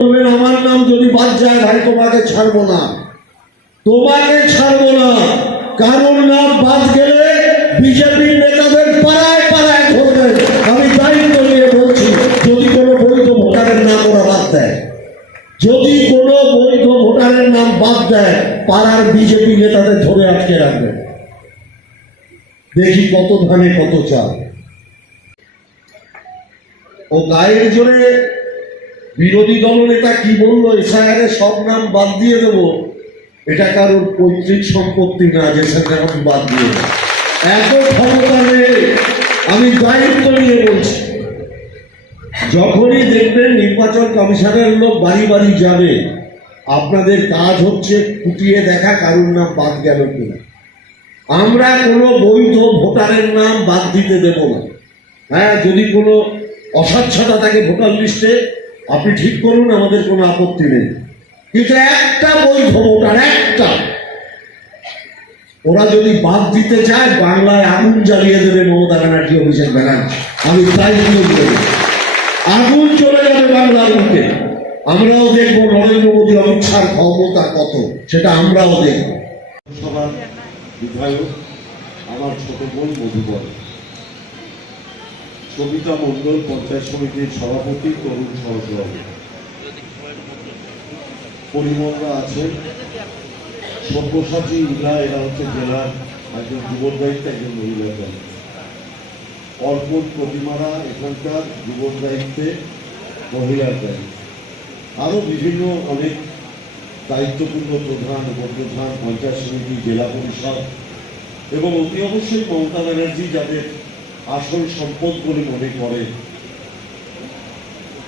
আমার নাম যদি বাদ যায় ভাই তোমাকে ছাড়বো না, তোমাকে ছাড়বো না। কারণ নাম বাদ গেলে বিজেপির নেতাদের পাড়ায় পাড়ায় ধরবেন। আমি দায়িত্ব নিয়ে বলছি, যদি কোনো বৈধ ভোটারের নাম ওরা বাদ দেয়, যদি কোনো বৈধ ভোটারের নাম বাদ দেয়, পাড়ার বিজেপি নেতাদের ধরে আটকে রাখবেন। দেখি কত ধানে কত চাল। ও গায়ের জোরে বিরোধী দলনেতা কি বললো, এসআইআর সব নাম বাদ দিয়ে দেবো, এটা কারোর পৈতৃক সম্পত্তি না যে সেখানে আমি বাদ দিয়ে দেবো। এত ক্ষমতা নেই। আমি দায়িত্ব নিয়ে বলছি, যখনই দেখবেন নির্বাচন কমিশনের লোক বাড়ি বাড়ি যাবে, আপনাদের কাজ হচ্ছে খুঁটিয়ে দেখা কারোর নাম বাদ গেল কিনা। আমরা কোনো বৈধ ভোটারের নাম বাদ দিতে দেব না। হ্যাঁ, যদি কোনো অস্বচ্ছতা থাকে ভোটার লিস্টে, আপনি ঠিক করুন, আমাদের কোনো আপত্তি নেই। কিন্তু একটা বৈধ ভোটার, একটা, ওরা যদি বাদ দিতে চায়, বাংলায় আগুন জ্বালিয়ে দেবে মমতা ব্যানার্জি, অভিষেক ব্যানার্জি। আমি তাই বলবো, আগুন চলে যাবে বাংলার বুকে। আমরাও দেখবো নরেন্দ্র মোদী অমিত শাহর ক্ষমতা কত, সেটা আমরাও দেখবো। সবার বিধায়ক আমার ছোট বোন মধুবর, সবিতা মন্ডল পঞ্চায়েত সমিতির সভাপতি তরুণ সরকার, পরিমলরা আছেন, সব্যসাচী ইলা, এরা হচ্ছে জেলার একজন যুবক দায়িত্ব, একজন মহিলা দায়িত্ব, অর্পণ প্রতিমারা এখানকার যুবক দায়িত্বে, মহিলার দায়িত্ব, আরো বিভিন্ন অনেক দায়িত্বপূর্ণ প্রধান, উপপ্রধান, পঞ্চায়েত সমিতি, জেলা পরিষদ এবং অতি অবশ্যই মমতা ব্যানার্জি যাদের আসল সম্পদ বলে মনে করেন,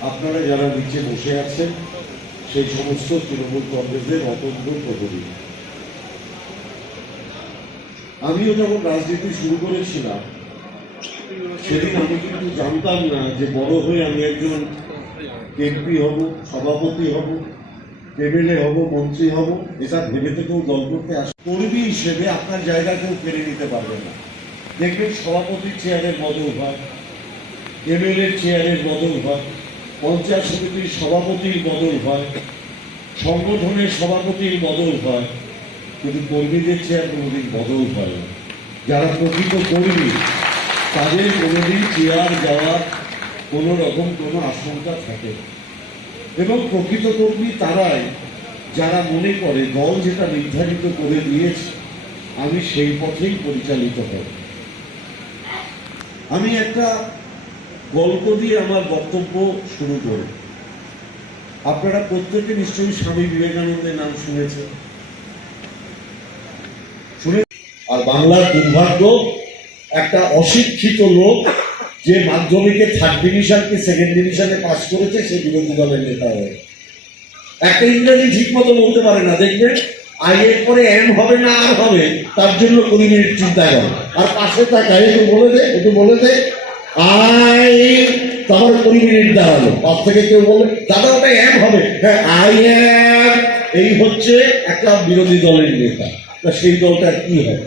আপনারা যারা নিচে বসে আছেন, সেই সমস্ত তৃণমূল কংগ্রেসের অতন্ত্র প্রহরী। আমিও যখন রাজনীতি শুরু করেছিলাম, সেদিন আমি কিন্তু জানতাম না যে বড় হয়ে আমি একজন এমপি হব, সভাপতি হব, এমএলএ হব, মন্ত্রী হব। এটা ভেবে থেকেও দল করতে আসে। কর্মী হিসেবে আপনার জায়গা কেউ কেড়ে নিতে পারবে না। দেখবেন সভাপতির চেয়ারের বদল হয়, এমএলএ চেয়ারের বদল হয়, পঞ্চায়েত সমিতির সভাপতির বদল হয়, সংগঠনের সভাপতির বদল হয়, কিন্তু কর্মীদের চেয়ার কোনোদিন বদল হয় না। যারা প্রকৃত কর্মী, তাদের কোনোদিন চেয়ার যাওয়ার কোনো রকম কোনো আশঙ্কা থাকে। এবং প্রকৃত কর্মী তারাই যারা মনে করে দল যেটা নির্ধারিত করে দিয়েছে, আমি সেই পথেই পরিচালিত হব। আমি একটা গল্প দিয়ে আমার বক্তব্য শুরু করি। আপনারা প্রত্যেকে নিশ্চয়ই স্বামী বিবেকানন্দের নাম শুনেছেন। আর বাংলার দুর্ভাগ্য, একটা অশিক্ষিত লোক যে মাধ্যমিকে 3rd ডিভিশনকে 2nd ডিভিশনে পাস করেছে, সে বিরোধী দলের নেতা হয়ে একটা ইংরেজি ঠিক মতো বলতে পারে না। দেখবেন আইয়ের পরে এম হবে না আর হবে, তার জন্য 20 মিনিট চিন্তা করে, আর পাশে তাকায় একটু বলে দে আই, তারপরে 20 মিনিট দাঁড়ালো, পাশ থেকে কেউ বলে দাদা ওটা এম হবে, হ্যাঁ আই এম। এই হচ্ছে একটা বিরোধী দলের নেতা। তা সেই দলটা কি হবে?